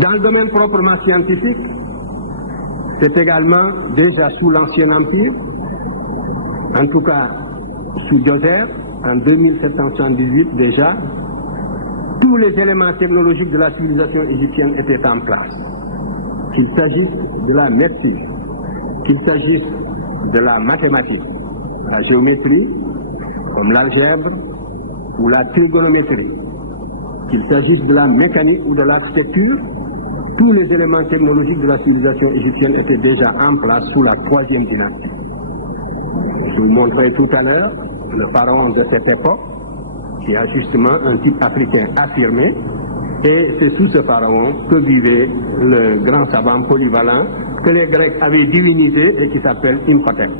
Dans le domaine proprement scientifique, c'est également déjà sous l'Ancien Empire, en tout cas sous Djoser, en 2778 déjà, tous les éléments technologiques de la civilisation égyptienne étaient en place. Qu'il s'agisse de la médecine, qu'il s'agisse de la mathématique, la géométrie, comme l'algèbre ou la trigonométrie, qu'il s'agisse de la mécanique ou de l'architecture, tous les éléments technologiques de la civilisation égyptienne étaient déjà en place sous la troisième dynastie. Je vous montrerai tout à l'heure le pharaon de cette époque, qui a justement un type africain affirmé, et c'est sous ce pharaon que vivait le grand savant polyvalent que les Grecs avaient divinisé et qui s'appelle Imhotep.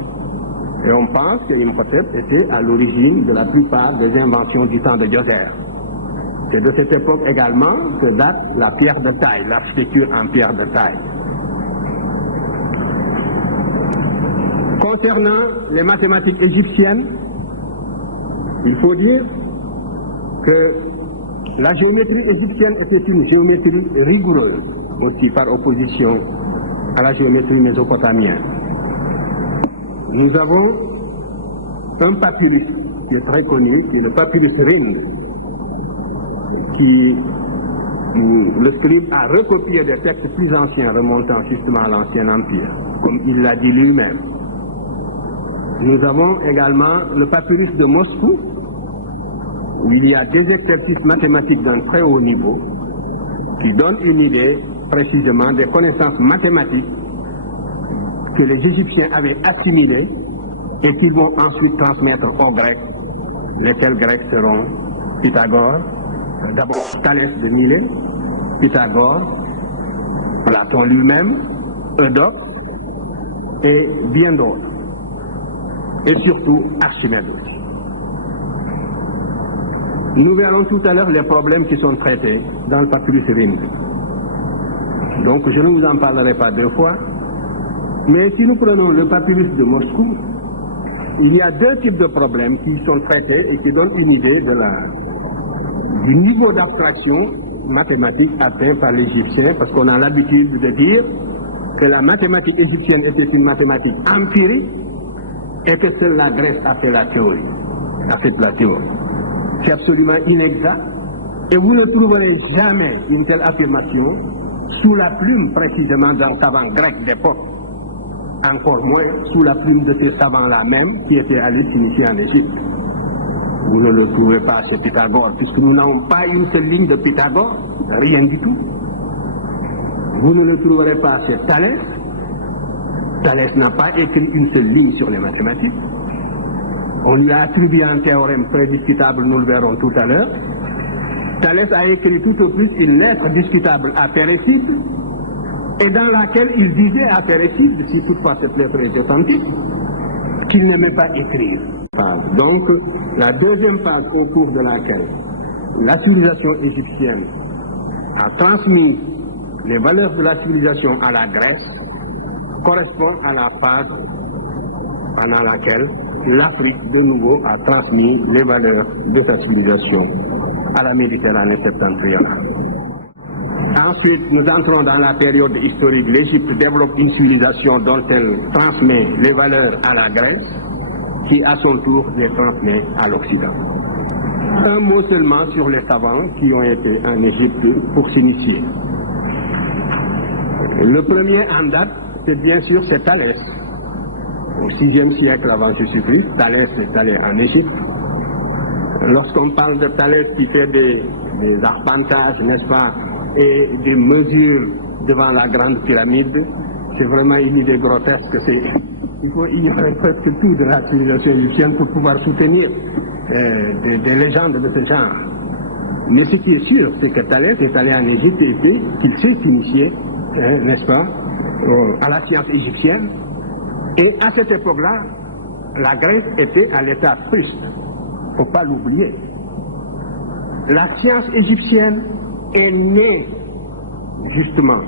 Et on pense que Imhotep était à l'origine de la plupart des inventions du temps de Djoser. C'est de cette époque également que date la pierre de taille, l'architecture en pierre de taille. Concernant les mathématiques égyptiennes, il faut dire que la géométrie égyptienne était une géométrie rigoureuse, aussi par opposition à la géométrie mésopotamienne. Nous avons un papyrus qui est très connu, qui est le papyrus Ring, qui le scribe a recopié des textes plus anciens remontant justement à l'Ancien Empire, comme il l'a dit lui-même. Nous avons également le papyrus de Moscou, où il y a des exercices mathématiques d'un très haut niveau qui donnent une idée précisément des connaissances mathématiques que les Égyptiens avaient assimilées et qu'ils vont ensuite transmettre aux Grecs, lesquels Grecs seront Pythagore, d'abord Thalès de Milet, Pythagore, Platon lui-même, Eudoque et bien d'autres, et surtout Archimède. Nous verrons tout à l'heure les problèmes qui sont traités dans le papyrus Ring. Donc je ne vous en parlerai pas deux fois, mais si nous prenons le papyrus de Moscou, il y a deux types de problèmes qui sont traités et qui donnent une idée du niveau d'abstraction mathématique atteint par l'Égyptien, parce qu'on a l'habitude de dire que la mathématique égyptienne était une mathématique empirique et que seule la Grèce a fait la théorie, C'est absolument inexact et vous ne trouverez jamais une telle affirmation sous la plume précisément d'un savant grec d'époque, encore moins sous la plume de ces savants-là même qui étaient allés s'initier en Égypte. Vous ne le trouvez pas chez Pythagore, puisque nous n'avons pas une seule ligne de Pythagore, rien du tout. Vous ne le trouverez pas chez Thalès. Thalès n'a pas écrit une seule ligne sur les mathématiques. On lui a attribué un théorème très discutable, nous le verrons tout à l'heure. Thalès a écrit tout au plus une lettre discutable à Périciple, et dans laquelle il disait à Périciple, si toutefois cette lettre est authentique, qu'il n'aimait pas écrire. Donc, la deuxième phase au cours de laquelle la civilisation égyptienne a transmis les valeurs de la civilisation à la Grèce correspond à la phase pendant laquelle l'Afrique, de nouveau, a transmis les valeurs de sa civilisation à la Méditerranée septentrionale. Ensuite, nous entrons dans la période historique. L'Égypte développe une civilisation dont elle transmet les valeurs à la Grèce, qui à son tour les transmet à l'Occident. Un mot seulement sur les savants qui ont été en Égypte pour s'initier. Le premier en date, c'est bien sûr Thalès. Au VIe siècle avant Jésus-Christ, Thalès est allé en Égypte. Lorsqu'on parle de Thalès qui fait des arpentages, n'est-ce pas, et des mesures devant la grande pyramide, c'est vraiment une idée grotesque. Il faut ignorer presque tout de la civilisation égyptienne pour pouvoir soutenir des légendes de ce genre. Mais ce qui est sûr, c'est que Thalès est allé en Égypte et qu'il s'est initié, n'est-ce pas, à la science égyptienne. Et à cette époque-là, la Grèce était à l'état fruste. Il ne faut pas l'oublier. La science égyptienne est née, justement,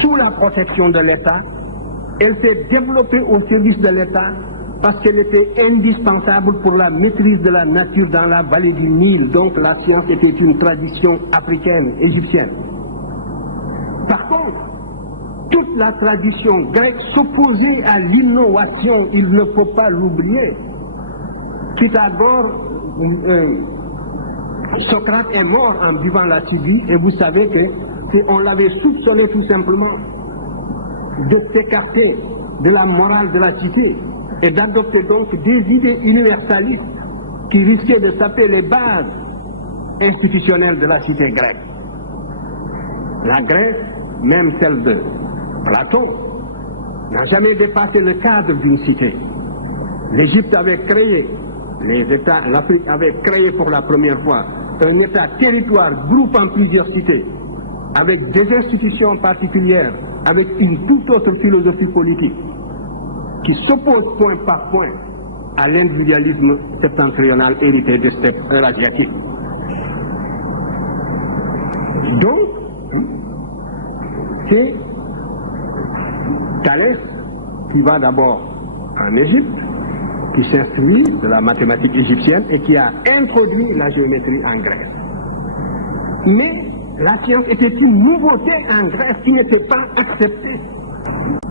sous la protection de l'État. Elle s'est développée au service de l'État parce qu'elle était indispensable pour la maîtrise de la nature dans la vallée du Nil. Donc la science était une tradition africaine, égyptienne. Par contre, toute la tradition grecque s'opposait à l'innovation, il ne faut pas l'oublier. Pythagore, Socrate est mort en buvant la Sibie, et vous savez qu'on l'avait soupçonné tout simplement de s'écarter de la morale de la cité et d'adopter donc des idées universalistes qui risquaient de saper les bases institutionnelles de la cité grecque. La Grèce, même celle de Platon, n'a jamais dépassé le cadre d'une cité. L'Égypte avait créé, l'Afrique avait créé pour la première fois un État-territoire groupant plusieurs cités, avec des institutions particulières, avec une toute autre philosophie politique, qui s'oppose point par point à l'individualisme septentrional hérité de cette eurasiatique. Donc, c'est Thalès qui va d'abord en Égypte, qui s'instruit de la mathématique égyptienne et qui a introduit la géométrie en Grèce. Mais la science était une nouveauté en Grèce qui n'était pas acceptée,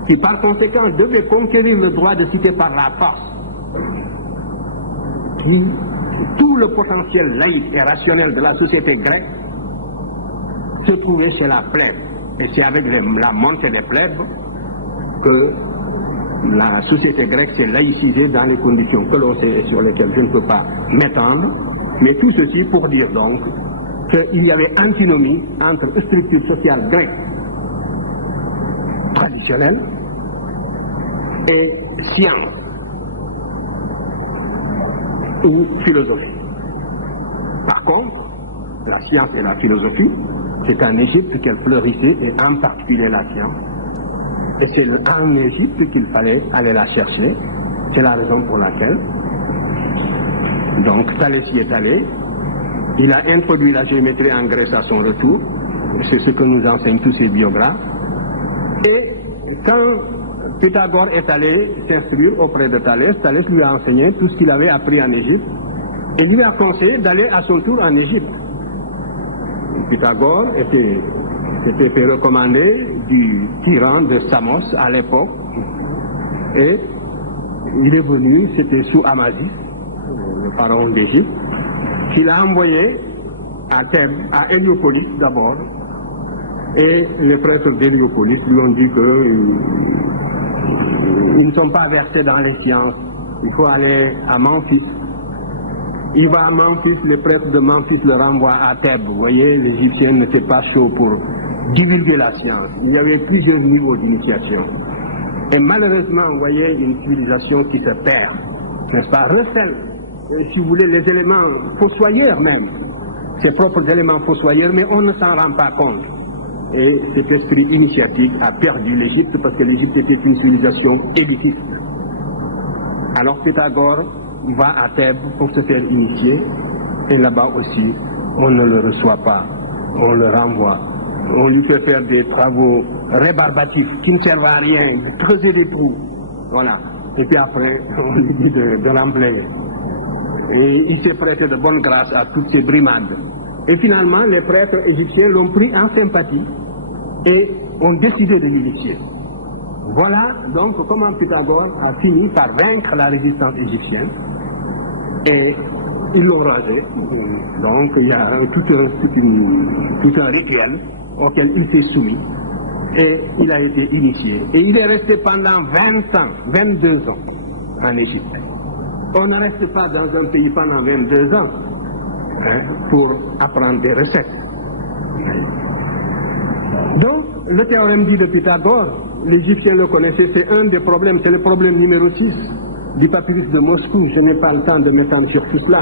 qui par conséquent devait conquérir le droit de citer par la force. Tout le potentiel laïque et rationnel de la société grecque se trouvait chez la plèbe. Et c'est avec la montée des plèbes que la société grecque s'est laïcisée dans les conditions que l'on sait et sur lesquelles je ne peux pas m'étendre. Mais tout ceci pour dire donc qu'il y avait antinomie entre structure sociale grecque traditionnelle et science ou philosophie. Par contre, la science et la philosophie, c'est en Égypte qu'elle fleurissait, et en particulier la science. Et c'est en Égypte qu'il fallait aller la chercher. C'est la raison pour laquelle, donc, Thalès y est allé. Il a introduit la géométrie en Grèce à son retour. C'est ce que nous enseignent tous ses biographes. Et quand Pythagore est allé s'instruire auprès de Thalès, Thalès lui a enseigné tout ce qu'il avait appris en Égypte. Et lui a conseillé d'aller à son tour en Égypte. Pythagore était fait recommander du tyran de Samos à l'époque, et il est venu, c'était sous Amasis, le pharaon d'Égypte, qu'il a envoyé à Thèbes, à Héliopolis d'abord, et les prêtres d'Héliopolis lui ont dit qu'ils ne sont pas versés dans les sciences, il faut aller à Memphis. Il va à Memphis, les prêtres de Memphis le renvoient à Thèbes. Vous voyez, l'Égyptien n'était pas chaud pour divulguer la science. Il y avait plusieurs niveaux d'initiation. Et malheureusement, vous voyez, une civilisation qui se perd, n'est-ce pas, recèle, si vous voulez, les éléments fossoyeurs même, ses propres éléments fossoyeurs, mais on ne s'en rend pas compte. Et cet esprit initiatique a perdu l'Égypte parce que l'Égypte était une civilisation élitiste. Alors Pythagore va à Thèbes pour se faire initier, et là-bas aussi, on ne le reçoit pas, on le renvoie. On lui fait faire des travaux rébarbatifs qui ne servent à rien, de creuser des trous, voilà. Et puis après, on lui dit de remplir. Et il s'est prêté de bonne grâce à toutes ces brimades. Et finalement, les prêtres égyptiens l'ont pris en sympathie et ont décidé de l'initier. Voilà donc comment Pythagore a fini par vaincre la résistance égyptienne, et ils l'ont rasé. Donc il y a tout un rituel auquel il s'est soumis, et il a été initié. Et il est resté pendant 20 ans, 22 ans en Égypte. On ne reste pas dans un pays pendant 22 ans pour apprendre des recettes. Donc le théorème dit de Pythagore, l'Égyptien le connaissait, c'est un des problèmes, c'est le problème numéro 6 du papyrus de Moscou. Je n'ai pas le temps de m'étendre sur tout cela.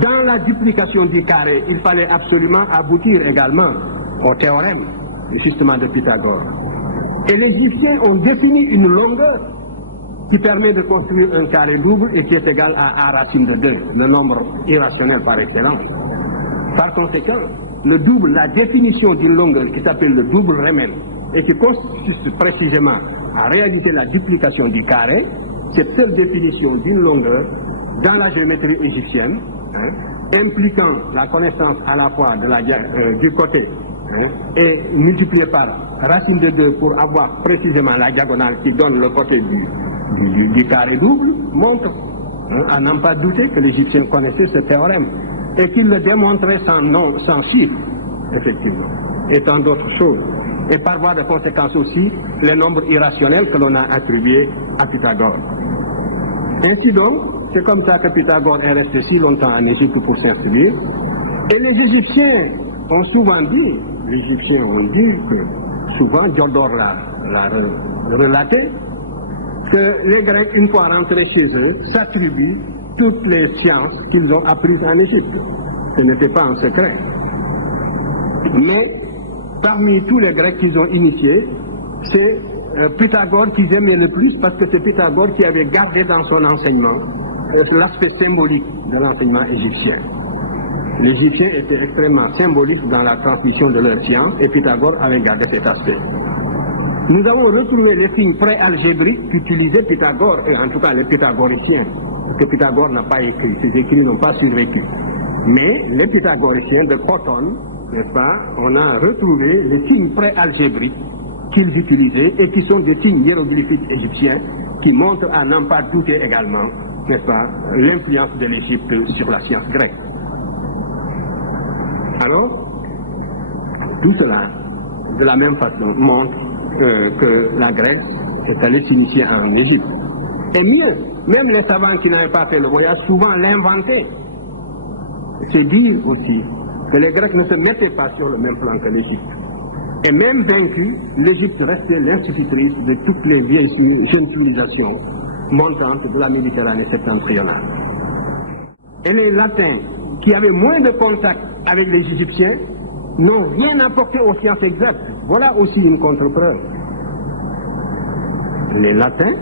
Dans la duplication du carré, il fallait absolument aboutir également au théorème, justement, de Pythagore. Et les Égyptiens ont défini une longueur qui permet de construire un carré double et qui est égal à A racine de 2, le nombre irrationnel par excellence. Par conséquent, le double, la définition d'une longueur qui s'appelle le double Riemann et qui consiste précisément à réaliser la duplication du carré, cette seule définition d'une longueur dans la géométrie égyptienne, impliquant la connaissance à la fois du côté et multiplié par racine de 2 pour avoir précisément la diagonale qui donne le côté du carré double, montre à n'en pas douter que l'Égyptien connaissait ce théorème et qu'il le démontrait sans chiffres, effectivement, et tant d'autres choses. Et par voie de conséquence aussi, les nombres irrationnels que l'on a attribués à Pythagore. Ainsi donc, c'est comme ça que Pythagore est resté si longtemps en Égypte pour s'instruire. Et les Égyptiens ont souvent dit, que souvent Diodore l'a relaté, que les Grecs, une fois rentrés chez eux, s'attribuent toutes les sciences qu'ils ont apprises en Égypte. Ce n'était pas un secret. Mais parmi tous les Grecs qu'ils ont initiés, c'est Pythagore qu'ils aimaient le plus parce que c'est Pythagore qui avait gardé dans son enseignement l'aspect symbolique de l'enseignement égyptien. Les Égyptiens étaient extrêmement symboliques dans la transmission de leur science et Pythagore avait gardé cet aspect. Nous avons retrouvé les signes pré-algébriques qu'utilisait Pythagore, et en tout cas les pythagoriciens, que Pythagore n'a pas écrit, ses écrits n'ont pas survécu. Mais les pythagoriciens de Khoton, n'est-ce pas, on a retrouvé les signes pré-algébriques qu'ils utilisaient et qui sont des signes hiéroglyphiques égyptiens qui montrent à n'en pas douter également, n'est-ce pas, l'influence de l'Égypte sur la science grecque. Alors, tout cela, de la même façon, montre que la Grèce est allée s'initier en Égypte. Et mieux, même les savants qui n'avaient pas fait le voyage, souvent l'inventaient. C'est dire aussi que les Grecs ne se mettaient pas sur le même plan que l'Égypte. Et même vaincue, l'Égypte restait l'institutrice de toutes les vieilles jeunes civilisations montantes de la Méditerranée septentrionale. Et les Latins, qui avaient moins de contact avec les Égyptiens, n'ont rien apporté aux sciences exactes. Voilà aussi une contre-preuve. Les Latins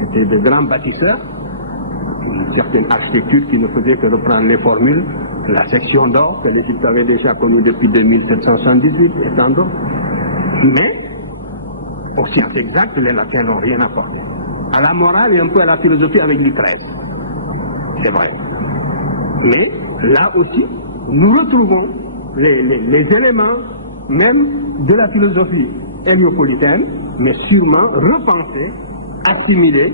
étaient de grands bâtisseurs, une certaine architecture qui ne faisait que reprendre les formules, la section d'or que l'Égypte avait déjà connue depuis 2778 et tant d'autres. Mais aux sciences exactes, les Latins n'ont rien apporté. À la morale et un peu à la philosophie avec Lucrèce. C'est vrai. Mais là aussi, nous retrouvons les éléments même de la philosophie héliopolitaine, mais sûrement repensés, assimilés,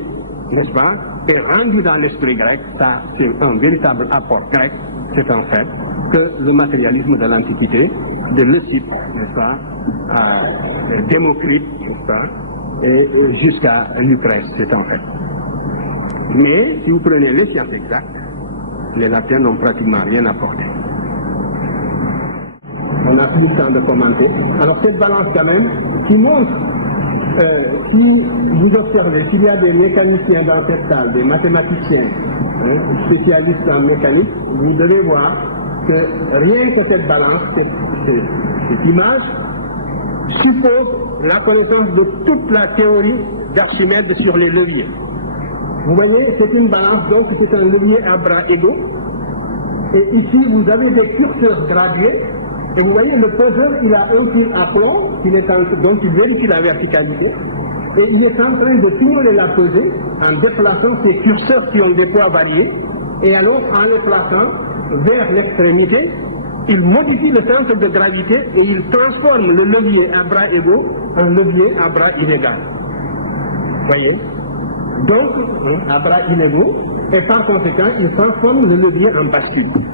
n'est-ce pas, et rendus dans l'esprit grec. Ça, c'est un véritable apport grec, c'est en fait que le matérialisme de l'Antiquité, de Leucippe, n'est-ce pas, à Démocrite, n'est-ce pas, et jusqu'à Lucrèce, c'est en fait. Mais si vous prenez les sciences exactes, les Latins n'ont pratiquement rien apporté. On n'a plus le temps de commenter. Alors cette balance quand même, qui montre, si vous observez, s'il y a des mécaniciens dans cette salle, des mathématiciens, spécialistes en mécanique, vous devez voir que rien que cette balance, cette image, suppose la connaissance de toute la théorie d'Archimède sur les leviers. Vous voyez, c'est une balance, donc c'est un levier à bras égaux. Et ici, vous avez des curseurs gradués. Et vous voyez, le peseur, il a un fil à plomb, dont il vérifie la verticalité. Et il est en train de simuler la pesée en déplaçant ces curseurs qui ont des poids variés. Et alors, en les plaçant vers l'extrémité, il modifie le centre de gravité et il transforme le levier à bras égaux en levier à bras inégal. Vous voyez? Donc, à bras inégaux, et par conséquent, il transforme le levier en bascule.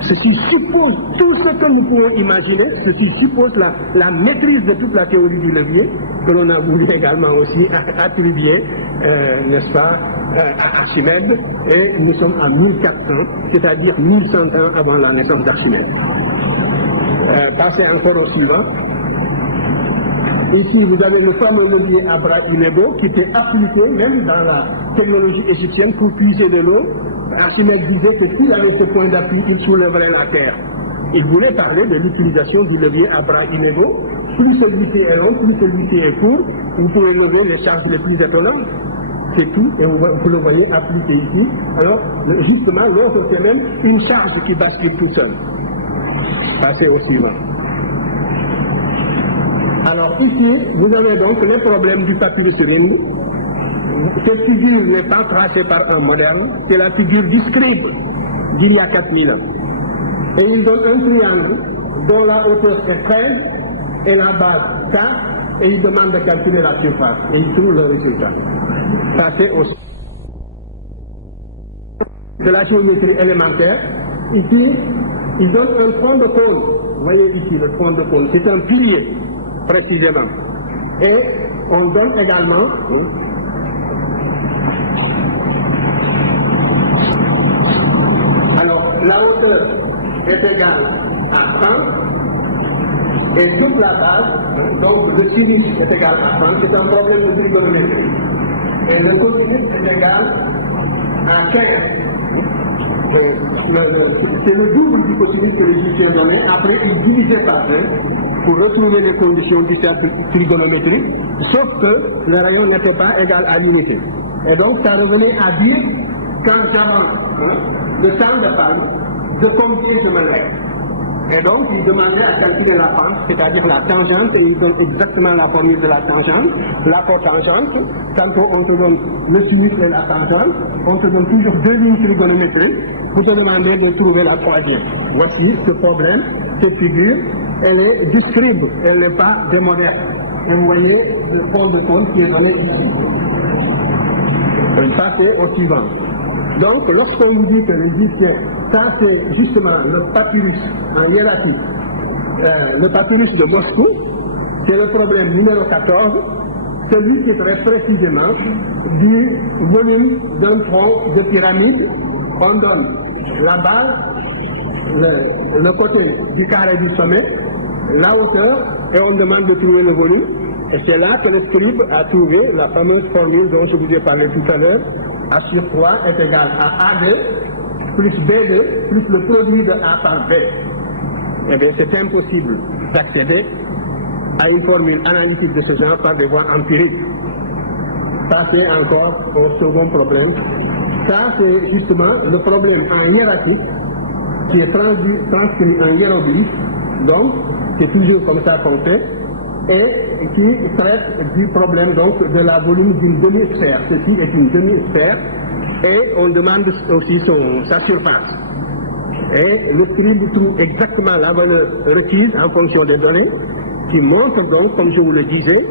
Ceci suppose tout ce que nous pouvons imaginer, ceci suppose la maîtrise de toute la théorie du levier, que l'on a voulu également aussi attribuer, n'est-ce pas, à Archimède, et nous sommes à 1400, c'est-à-dire 1100 ans avant la naissance d'Archimède. Passez encore au suivant. Ici, vous avez le fameux levier à bras inégaux qui était appliqué même dans la technologie égyptienne pour puiser de l'eau. Archimède disait que s'il avait ce point d'appui, il soulèverait la terre. Il voulait parler de l'utilisation du levier à bras inégaux. Plus celui-ci est long, plus celui-ci est court, vous pouvez lever les charges les plus étonnantes. C'est tout, et vous le voyez appliqué ici. Alors, justement, l'autre, c'est même une charge qui bascule tout seul. Passez au suivant. Alors ici, vous avez donc les problèmes du papyrus ring. cette figure n'est pas tracée par un moderne, c'est la figure du scribe d'il y a 4000 ans. Et il donne un triangle dont la hauteur est 13 et la base 4, et il demande de calculer la surface. Et il trouve le résultat. Ça, c'est aussi de la géométrie élémentaire. Ici, il donne un front de cône. Vous voyez ici le front de cône. C'est un pilier, précisément. Et on donne également alors la hauteur est égale à 100 et toute la base, donc le sinus est égal à 100, c'est un problème de trigonométrie. Et le cosinus est égal à 15. C'est le double du cosinus que les Égyptiens donnaient. Après, ils divisaient par 2 pour retrouver les conditions du cercle trigonométrique, sauf que le rayon n'était pas égal à l'unité. Et donc, ça revenait à dire qu'en termes de temps de panne, de combien de mètres. Et donc, il demandait à calculer la pente, c'est-à-dire la tangente, et il donne exactement la formule de la tangente, la cotangente. Tantôt, on te donne le sinus et la tangente, on te donne toujours 2 lignes trigonométriques pour te demander de trouver la troisième. Voici ce problème, cette figure, elle est du scribe, elle n'est pas des modernes. Et vous voyez le fond de compte qui est donné ici. Ça, c'est au suivant. Donc, lorsqu'on nous dit que les Égyptiens, ça c'est justement le papyrus en hiérarchie, le papyrus de Moscou, c'est le problème numéro 14, celui qui traite précisément du volume d'un tronc de pyramide. On donne la base, le côté du carré du sommet, la hauteur, et on demande de trouver le volume. Et c'est là que le scribe a trouvé la fameuse formule dont je vous ai parlé tout à l'heure. A sur 3 est égal à A2 plus B2 plus le produit de A par B. Eh bien, c'est impossible d'accéder à une formule analytique de ce genre par des voies empiriques. Ça, c'est encore un second problème. Ça, c'est justement le problème en hiérarchie qui est transcrit en hiéroglyphe. Donc, c'est toujours comme ça qu'on fait. Et qui traite du problème donc de la volume d'une demi-sphère. Ceci est une demi-sphère et on demande aussi sa surface. Et le scribe trouve exactement la valeur requise en fonction des données qui montre donc, comme je vous le disais,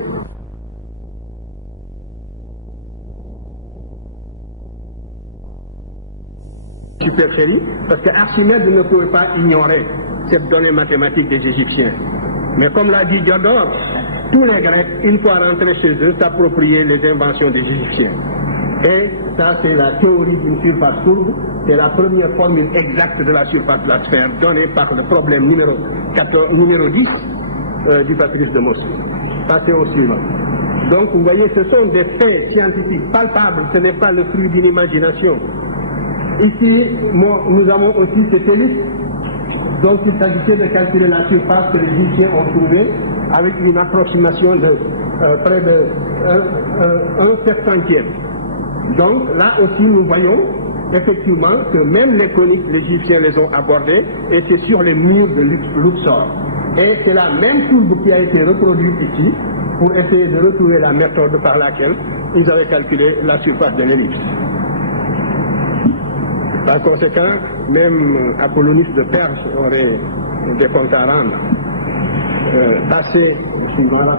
supercherie, parce que Archimède ne pouvait pas ignorer cette donnée mathématique des Égyptiens. Mais comme l'a dit Diodore, tous les Grecs, une fois rentrés chez eux, s'appropriaient les inventions des Égyptiens. Et ça, c'est la théorie d'une surface courbe. C'est la première formule exacte de la surface de la sphère donnée par le problème numéro 10 du papyrus de Moscou. Ça, c'est au suivant. Donc, vous voyez, ce sont des faits scientifiques palpables. Ce n'est pas le fruit d'une imagination. Ici, nous avons aussi cette ellipse. Donc il s'agissait de calculer la surface que les Égyptiens ont trouvée avec une approximation de près de 1/700. Donc là aussi nous voyons effectivement que même les coniques, les Égyptiens les ont abordés et c'est sur les murs de Luxor. Et c'est la même courbe qui a été reproduite ici pour essayer de retrouver la méthode par laquelle ils avaient calculé la surface de l'ellipse. Par conséquent, même Apollonius de Perse aurait des comptes à rendre. Passé suivant la